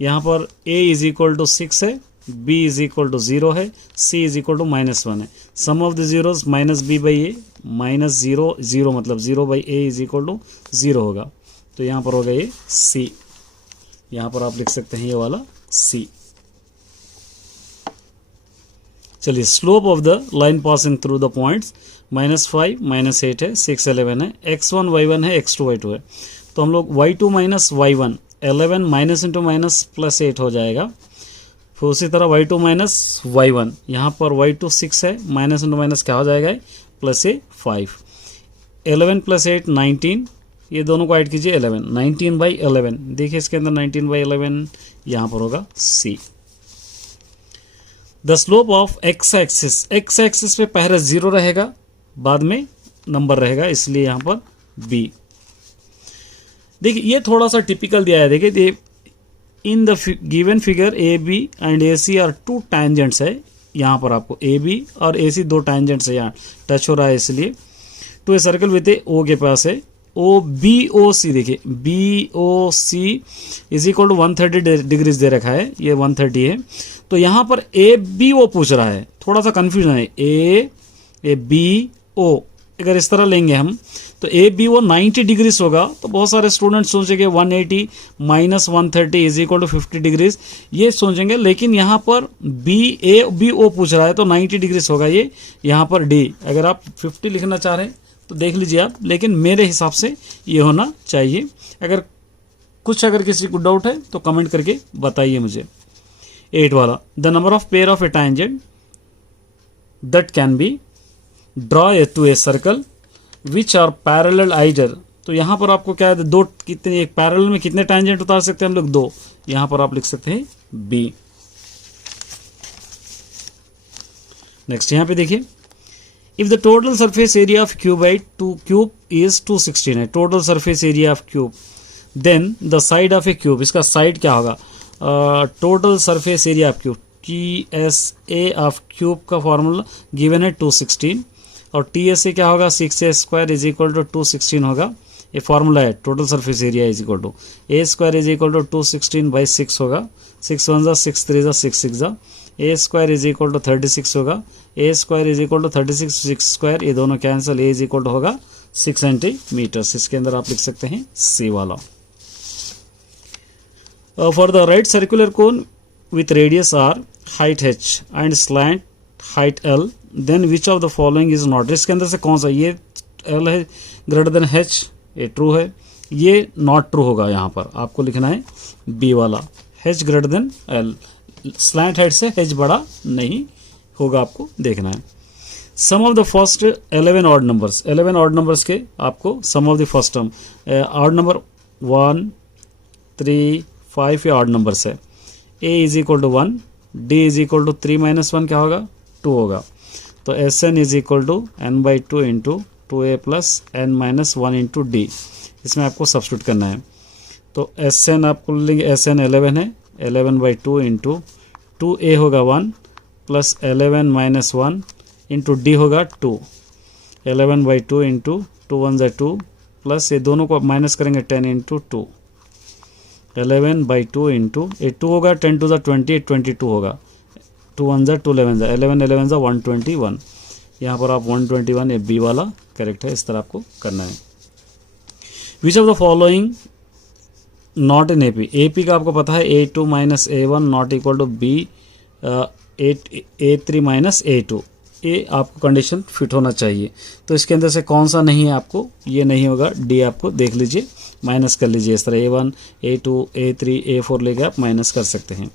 यहाँ पर a is equal to 6 है, b is equal to 0 है, c is equal to -1 है। Sum of the zeros minus b by a minus 0, 0 मतलब 0 by a is equal to 0 होगा, तो यहाँ पर होगा ये c, यहाँ पर आप लिख सकते हैं ये वाला c। चलिए slope of the line passing through the points -5 -8 है, 6 11 है, x1 y1 है, x2 y2 है, तो हम लोग y2 minus y1 11 minus into minus plus 8 हो जाएगा, फिर उसी तरह y2 माइनस y1, यहाँ पर y2 6 है, माइनस इंटू माइनस क्या हो जाएगा प्लस ए 5, 11 प्लस 8 19, ये दोनों को ऐड कीजिए 11, 19/11, देखिए इसके अंदर 19/11 यहाँ पर होगा c। The slope of x axis पे पहले 0 रहेगा, बाद में नंबर रहेगा, इसलिए यहाँ पर b। देखिए ये थोड़ा सा टिपिकल दिया है, देखिए in the given figure a b and a c are 2 tangents है, यहाँ पर आपको ए बी और ए सी 2 टैंजेंट्स है, यहाँ टच हो रहा है इसलिए, to a circle with a O के पास है, ओ बी ओ सी, देखिए B O C is equal to 130 degrees दे रखा है, ये 130 है, तो यहाँ पर ए बी ओ पूछ रहा है, थोड़ा सा कन्फ्यूजन है, ए बी ओ अगर इस तरह लेंगे हम तो ए बी ओ 90 डिग्रीज होगा, तो बहुत सारे स्टूडेंट सोचेंगे 180 minus 130 is equal to 50 degrees, ये सोचेंगे, लेकिन यहाँ पर ए बी ओ पूछ रहा है तो 90 डिग्रीज होगा ये, यहाँ पर डी, अगर आप 50 लिखना चाह रहे हैं तो देख लीजिए आप, लेकिन मेरे हिसाब से ये होना चाहिए। अगर किसी को डाउट है तो कमेंट करके बताइए मुझे। 8 वाला, the number of pair of a tangent that can be draw to a circle which are parallel either, तो यहाँ पर आपको क्या है, दो कितने, एक पैरेलल में कितने टैंजेंट उतार सकते हैं हम लोग, 2, यहाँ पर आप लिख सकते हैं बी। नेक्स्ट यहाँ पे देखिए, if the total surface area of cuboid cube is 216 है, total surface area of cube, then the side of a cube, इसका साइड क्या होगा, total surface area of cube, TSA of cube का formula given है 216, और TSA क्या होगा, 6a² is equal to 216 होगा, ये फॉर्मूला है, total surface area is equal to a² is equal to 216/6 होगा, 6 1 6 3 6 6 a² इज इक्वल टू 36 होगा, a² इज इक्वल टू 36 6², ये दोनों cancel, a is equal to होगा 6 सेंटीमीटर्स, इसके अंदर आप लिख सकते हैं C वाला। For the right circular cone with radius r, height h and slant height l, then which of the following is not, इसके अंदर से कौन सा, ये l है ग्रेटर देन h, ये ट्रू है, ये नॉट ट्रू होगा, यहाँ पर आपको लिखना है b वाला, h greater than l, slant height से h बड़ा नहीं होगा, आपको देखना है। Sum of the first 11 odd numbers, 11 odd numbers के आपको sum of the first term, odd number 1 3 5 ये ऑड नंबर्स है, a is equal to 1, d is equal to 3 - 1 क्या होगा 2 होगा, तो Sn is equal to n/2 into 2a plus n - 1 into d, इसमें आपको सब्स्टिट्यूट करना है, तो Sn आपको लेंगे, Sn 11 है, 11/2 इंटू 2a होगा 1 प्लस 11 - 1 इंटू डी होगा 2, 11/2 इंटू 2 1 ज़ा 2 प्लस ये दोनों को माइनस करेंगे 10 इंटू 2, 11/2 इंटू ये 2 होगा 10 2 ज़ा 20, 22 होगा, 2 1 ज़ा 2 11 ज़ा 11 11 ज़ा 121, यहाँ पर आप 121 ये बी वाला करेक्ट है, इस तरह आपको करना है। Which of the following not in AP, AP का आपको पता है A2 minus A1 not equal to b A3 minus A2, ये आपको कंडीशन फिट होना चाहिए। तो इसके अंदर से कौन सा नहीं है, आपको ये नहीं होगा, डी आपको देख लीजिए, माइनस कर लीजिए इस तरह A1 A2 A3 A4 लेके आप माइनस कर सकते हैं।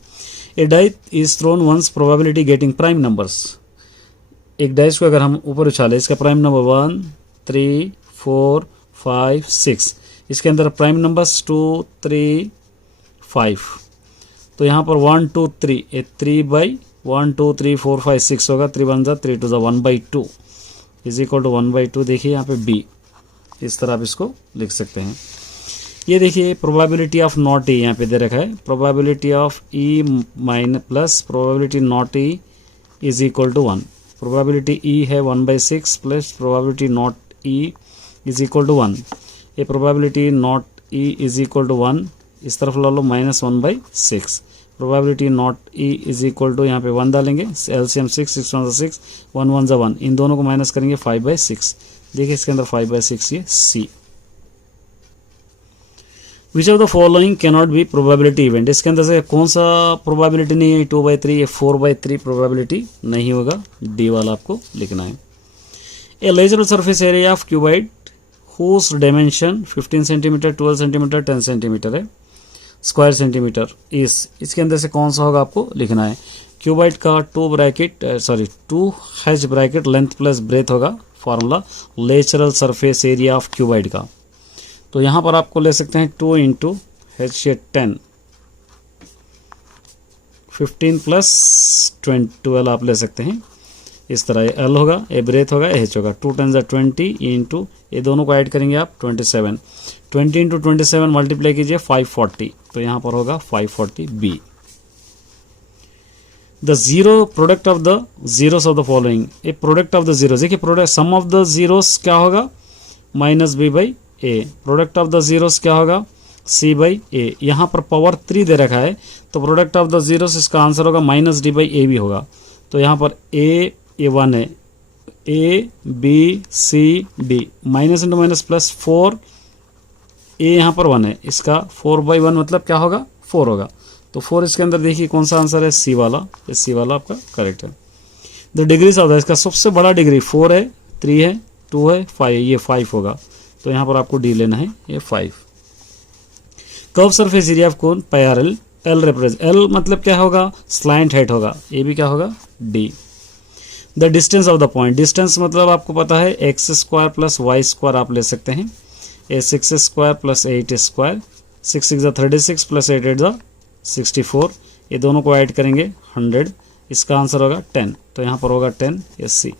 A dice is thrown once probability getting prime numbers, एक डाइस को अगर हम ऊपर उछाले इसका प्राइम नंबर 1 3 4 5 6, इसके अंदर प्राइम नंबर्स 2 3 5, तो यहाँ पर 1 2 3 ये 3/1 2 3 4 5 6 होगा, 3 1 ज़ा 3 2 ज़ा 1/2 इज इक्वल टू 1/2। देखिए यहाँ पे बी, इस तरह आप इसको लिख सकते हैं। ये देखिए प्रोबेबिलिटी ऑफ नॉट ई यहाँ पे दे रखा है, probability of E minus plus probability not E is equal to 1, probability E है 1/6 plus probability not E is equal to 1, ये probability not E is equal to 1 इस तरफ ला लो -1/6, probability not E is equal to यहाँ पे 1 डालेंगे, LCM 6 6 1 6 1 1 ज़ा 1, इन दोनों को माइनस करेंगे 5/6, देखिए इसके अंदर 5/6 ये C. Which of the following cannot be probability event, इसके अंदर से कौन सा प्रोबेबिलिटी नहीं है, 2/3 या 4/3 प्रोबेबिलिटी नहीं होगा, डी वाला आपको लिखना है। A lateral surface area of cuboid whose dimension 15 centimetre 12 centimetre 10 centimetre है, स्क्वायर सेंटीमीटर इसके अंदर से कौन सा होगा आपको लिखना है। क्यूबाइड का 2 h bracket length plus breadth होगा formula lateral surface area of cuboid का, तो यहाँ पर आपको ले सकते हैं 2 इंटू हैच 10 15 प्लस 12 आप ले सकते हैं, इस तरह ये एल होगा, ए ब्रेथ होगा, एच होगा, 2 10 ज़ा 20 इंटू ये दोनों को ऐड करेंगे आप 27, 20 इंटू 27 मल्टीप्लाई कीजिए 540, तो यहाँ पर होगा 540 B. The zero product of the zeros of the following, a product of the zeros, देखिए product sum of the zeros क्या होगा -b/a, product of the zeros क्या होगा c/a, यहाँ पर पावर 3 दे रखा है, तो प्रोडक्ट ऑफ द जीरोस इसका आंसर होगा -d/a भी होगा, तो यहाँ पर ये 1 है, a b c d, minus into minus plus 4, a यहाँ पर 1 है, इसका 4/1 मतलब क्या होगा 4 होगा, तो 4 इसके अंदर देखिए कौन सा आंसर है, सी वाला, ये सी वाला आपका करेक्ट है। द डिग्रीज ऑफ द, इसका सबसे बड़ा डिग्री 4 है 3 है 2 है 5 है, ये 5 होगा, तो यहाँ पर आपको डी लेना है, ये 5। Curve surface area of cone parallel, L represent, L मतलब क्या होगा स्लैंट हेड होगा, ये भी क्या होगा D. The distance of the point, distance मतलब आपको पता है x² प्लस y² आप ले सकते हैं, ए 6² प्लस 8², 6 6 ज़ा 36 प्लस 8 8 ज़ा 64, ये दोनों को ऐड करेंगे 100, इसका आंसर होगा 10, तो यहाँ पर होगा 10 ये सी।